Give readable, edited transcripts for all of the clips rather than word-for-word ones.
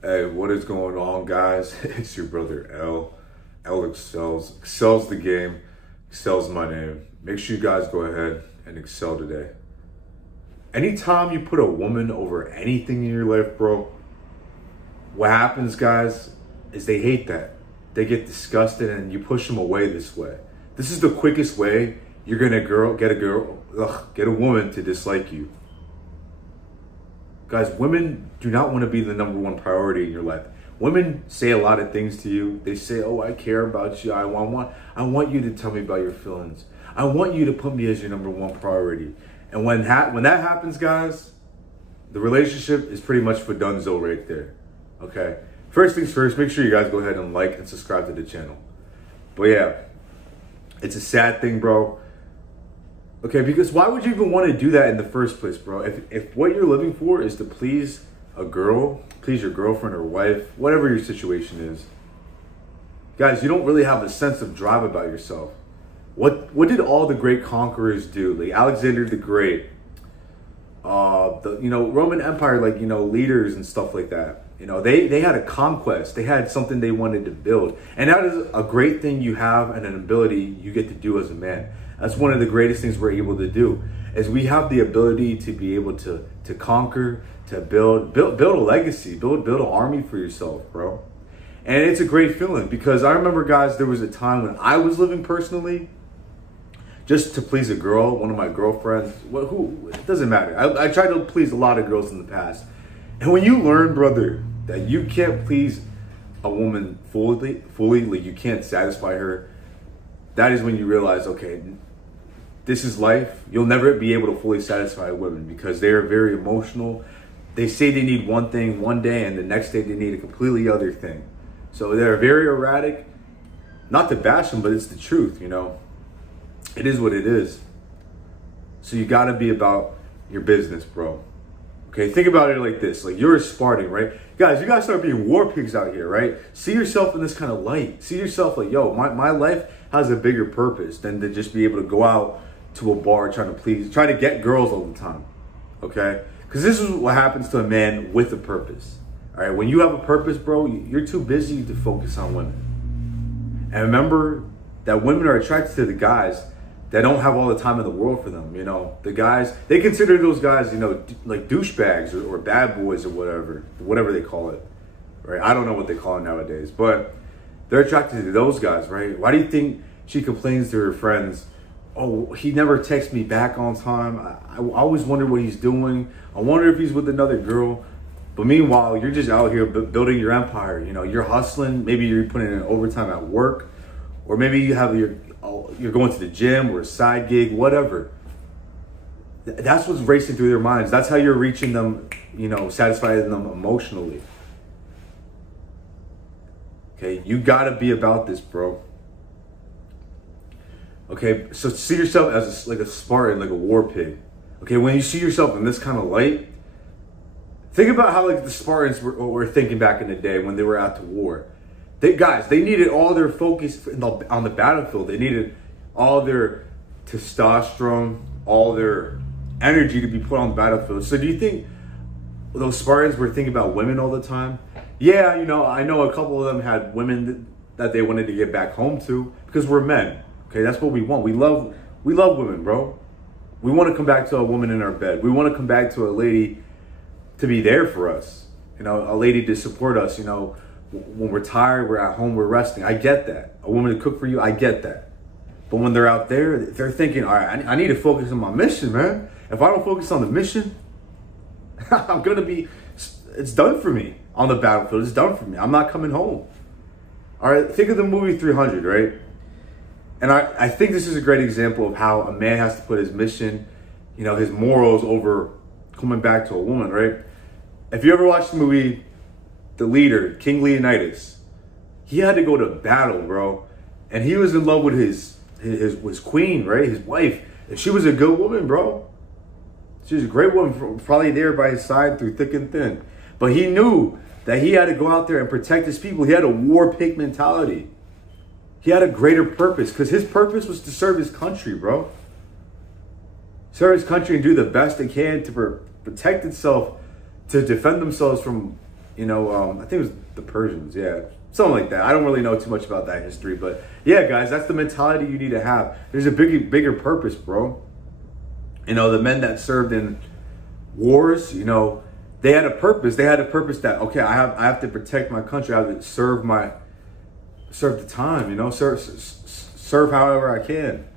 Hey, what is going on, guys? It's your brother L. L excels. Excels the game. Excels my name. Make sure you guys go ahead and excel today. Anytime you put a woman over anything in your life, bro, what happens, guys, is they hate that. They get disgusted and you push them away this way. This is the quickest way you're gonna get a woman to dislike you. Guys, women do not want to be the number one priority in your life. Women say a lot of things to you. They say, oh, I care about you. I want you to tell me about your feelings. I want you to put me as your number one priority. And when that happens, guys, the relationship is pretty much for donezo right there. Okay? First things first, make sure you guys go ahead and like and subscribe to the channel. But yeah, it's a sad thing, bro. Okay, because why would you even want to do that in the first place, bro? If what you're living for is to please a girl, please your girlfriend or wife, whatever your situation is, guys, you don't really have a sense of drive about yourself. What did all the great conquerors do? Like Alexander the Great, the Roman Empire, like leaders and stuff like that. They had a conquest. They had something they wanted to build, and that is a great thing you have and an ability you get to do as a man. That's one of the greatest things we're able to do, is we have the ability to be able to conquer, to build a legacy, build an army for yourself, bro. And it's a great feeling, because I remember, guys, there was a time when I was living personally just to please a girl, one of my girlfriends, who it doesn't matter. I tried to please a lot of girls in the past. And when you learn, brother, that you can't please a woman fully, like you can't satisfy her, that is when you realize, okay, this is life. You'll never be able to fully satisfy women because they are very emotional. They say they need one thing one day and the next day they need a completely other thing. So they're very erratic. Not to bash them, but it's the truth, It is what it is. So you gotta be about your business, bro. Okay, think about it like this. Like, you're a Spartan, right? Guys, you gotta start being war pigs out here, right? See yourself in this kind of light. See yourself like, yo, my life has a bigger purpose than to just be able to go out to a bar trying to get girls all the time, okay? Because this is what happens to a man with a purpose, all right? When you have a purpose, bro, you're too busy to focus on women. And remember that women are attracted to the guys that don't have all the time in the world for them, The guys, they consider those guys, like douchebags or bad boys or whatever they call it, right? I don't know what they call it nowadays, but they're attracted to those guys, right? Why do you think she complains to her friends, oh, he never texts me back on time. I always wonder what he's doing. I wonder if he's with another girl. But meanwhile, you're just out here building your empire. You're hustling. Maybe you're putting in overtime at work, or maybe you're going to the gym or a side gig, whatever. That's what's racing through their minds. That's how you're reaching them, satisfying them emotionally. Okay, you gotta be about this, bro. Okay, so see yourself as like a Spartan, like a war pig. Okay, when you see yourself in this kind of light, think about how like the Spartans were thinking back in the day when they were out to war. They needed all their focus on the battlefield. They needed all their testosterone, all their energy to be put on the battlefield. So do you think those Spartans were thinking about women all the time? Yeah, I know a couple of them had women that they wanted to get back home to, because we're men. Okay, that's what we want. We love women, bro. We want to come back to a woman in our bed. We want to come back to a lady to be there for us. A lady to support us. When we're tired, we're at home, we're resting. I get that. A woman to cook for you, I get that. But when they're out there, they're thinking, all right, I need to focus on my mission, man. If I don't focus on the mission, it's done for me on the battlefield. It's done for me. I'm not coming home. All right, think of the movie 300, right? And I think this is a great example of how a man has to put his mission, his morals over coming back to a woman, right? If you ever watched the movie, the leader, King Leonidas, he had to go to battle, bro. And he was in love with his queen, right? His wife. And she was a good woman, bro. She was a great woman, probably there by his side through thick and thin. But he knew that he had to go out there and protect his people. He had a war pig mentality. He had a greater purpose, because his purpose was to serve his country, bro. Serve his country and do the best they can to protect itself, to defend themselves from, I think it was the Persians, yeah. Something like that. I don't really know too much about that history, but yeah, guys, that's the mentality you need to have. There's a bigger purpose, bro. The men that served in wars, they had a purpose. They had a purpose that, okay, I have to protect my country. I have to serve the time, serve however I can.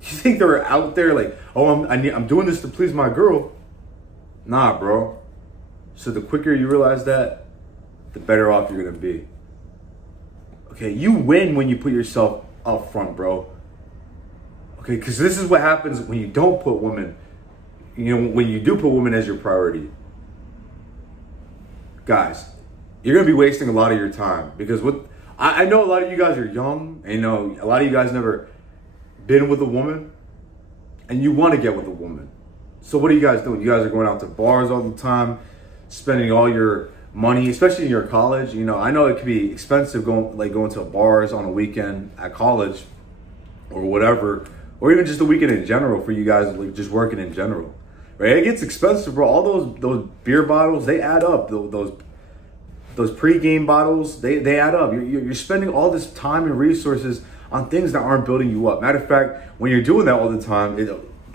You think they're out there like, oh, I'm doing this to please my girl? Nah, bro. So the quicker you realize that, the better off you're gonna be. Okay, you win when you put yourself up front, bro. Okay, because this is what happens when you don't put women, when you do put women as your priority. Guys, you're gonna be wasting a lot of your time, because I know a lot of you guys are young, and a lot of you guys never been with a woman, and you want to get with a woman. So what are you guys doing? You guys are going out to bars all the time, spending all your money, especially in your college. I know it can be expensive going to bars on a weekend at college or whatever, or even just a weekend in general for you guys, like just working in general, right? It gets expensive, bro. All those beer bottles, they add up. Those pre-game bottles, they add up. You're spending all this time and resources on things that aren't building you up. Matter of fact, when you're doing that all the time,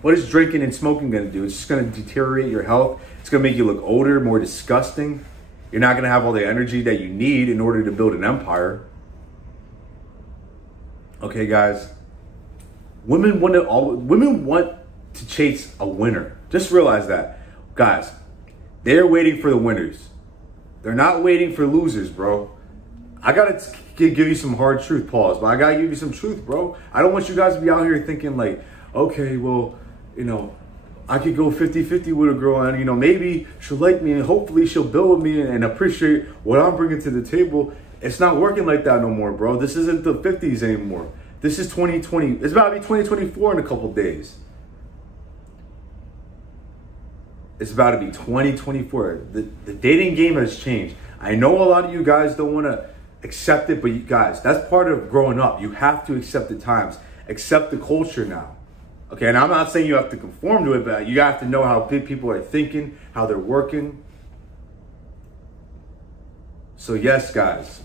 what is drinking and smoking going to do? It's just going to deteriorate your health. It's going to make you look older, more disgusting. You're not going to have all the energy that you need in order to build an empire. Okay, guys. Women want to chase a winner. Just realize that. Guys, they're waiting for the winners. They're not waiting for losers, bro. I got to give you some hard truth, pause, but I got to give you some truth, bro. I don't want you guys to be out here thinking like, okay, well, I could go 50-50 with a girl, and maybe she'll like me, and hopefully she'll build with me and appreciate what I'm bringing to the table. It's not working like that no more, bro. This isn't the 50s anymore. This is 2020. It's about to be 2024 in a couple days. It's about to be 2024. The dating game has changed. I know a lot of you guys don't want to accept it, but you guys, that's part of growing up. You have to accept the times, accept the culture now. Okay, and I'm not saying you have to conform to it, but you have to know how people are thinking, how they're working. So yes, guys.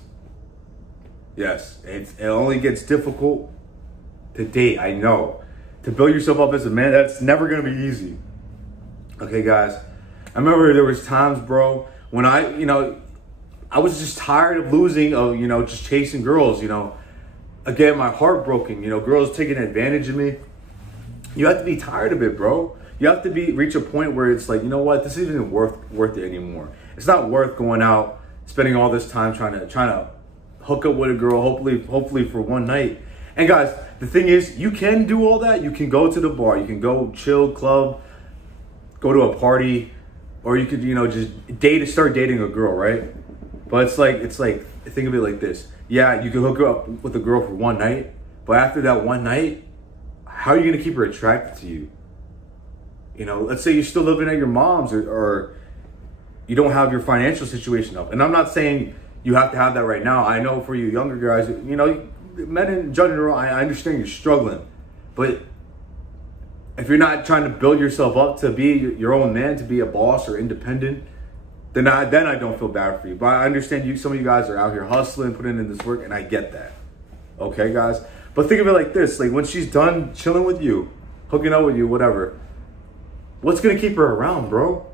Yes, it only gets difficult to date, I know. To build yourself up as a man, that's never going to be easy. Okay, guys. I remember there was times, bro, when I was just tired of losing, of, just chasing girls, Again, my heart broken, girls taking advantage of me. You have to be tired of it, bro. You have to reach a point where it's like, you know what? This isn't worth it anymore. It's not worth going out, spending all this time trying to hook up with a girl, hopefully for one night. And guys, the thing is, you can do all that. You can go to the bar, you can go chill, club, go to a party, or you could, just start dating a girl, right? But it's like think of it like this. Yeah, you can hook up with a girl for one night, but after that one night, how are you gonna keep her attracted to you? Let's say you're still living at your mom's, or you don't have your financial situation up. And I'm not saying you have to have that right now. I know for you younger guys, men in general, I understand you're struggling. But if you're not trying to build yourself up to be your own man, to be a boss or independent, then I don't feel bad for you. But I understand some of you guys are out here hustling, putting in this work, and I get that. Okay, guys? But think of it like this. Like, when she's done chilling with you, hooking up with you, whatever, what's going to keep her around, bro?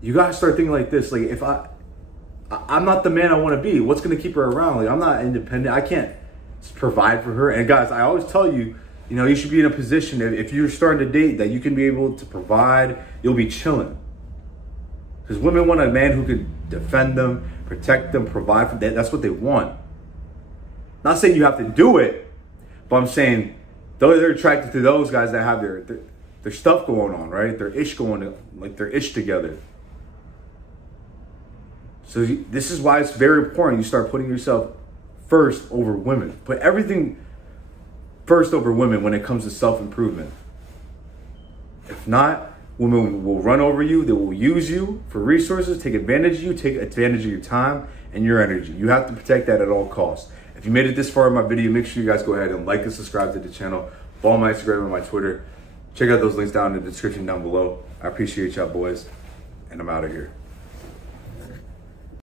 You got to start thinking like this. Like, if I'm not the man I want to be, what's going to keep her around? Like, I'm not independent. I can't provide for her. And guys, I always tell you, you should be in a position, if you're starting to date, that you can be able to provide, you'll be chilling. Because women want a man who can defend them, protect them, provide for them. That's what they want. Not saying you have to do it, but I'm saying they're attracted to those guys that have their stuff going on, right? Their ish together. So this is why it's very important you start putting yourself first over women. Put everything first over women when it comes to self-improvement. If not, women will run over you. They will use you for resources, take advantage of you, take advantage of your time and your energy. You have to protect that at all costs. If you made it this far in my video, make sure you guys go ahead and like and subscribe to the channel. Follow my Instagram and my Twitter. Check out those links down in the description down below. I appreciate y'all, boys. and I'm out of here.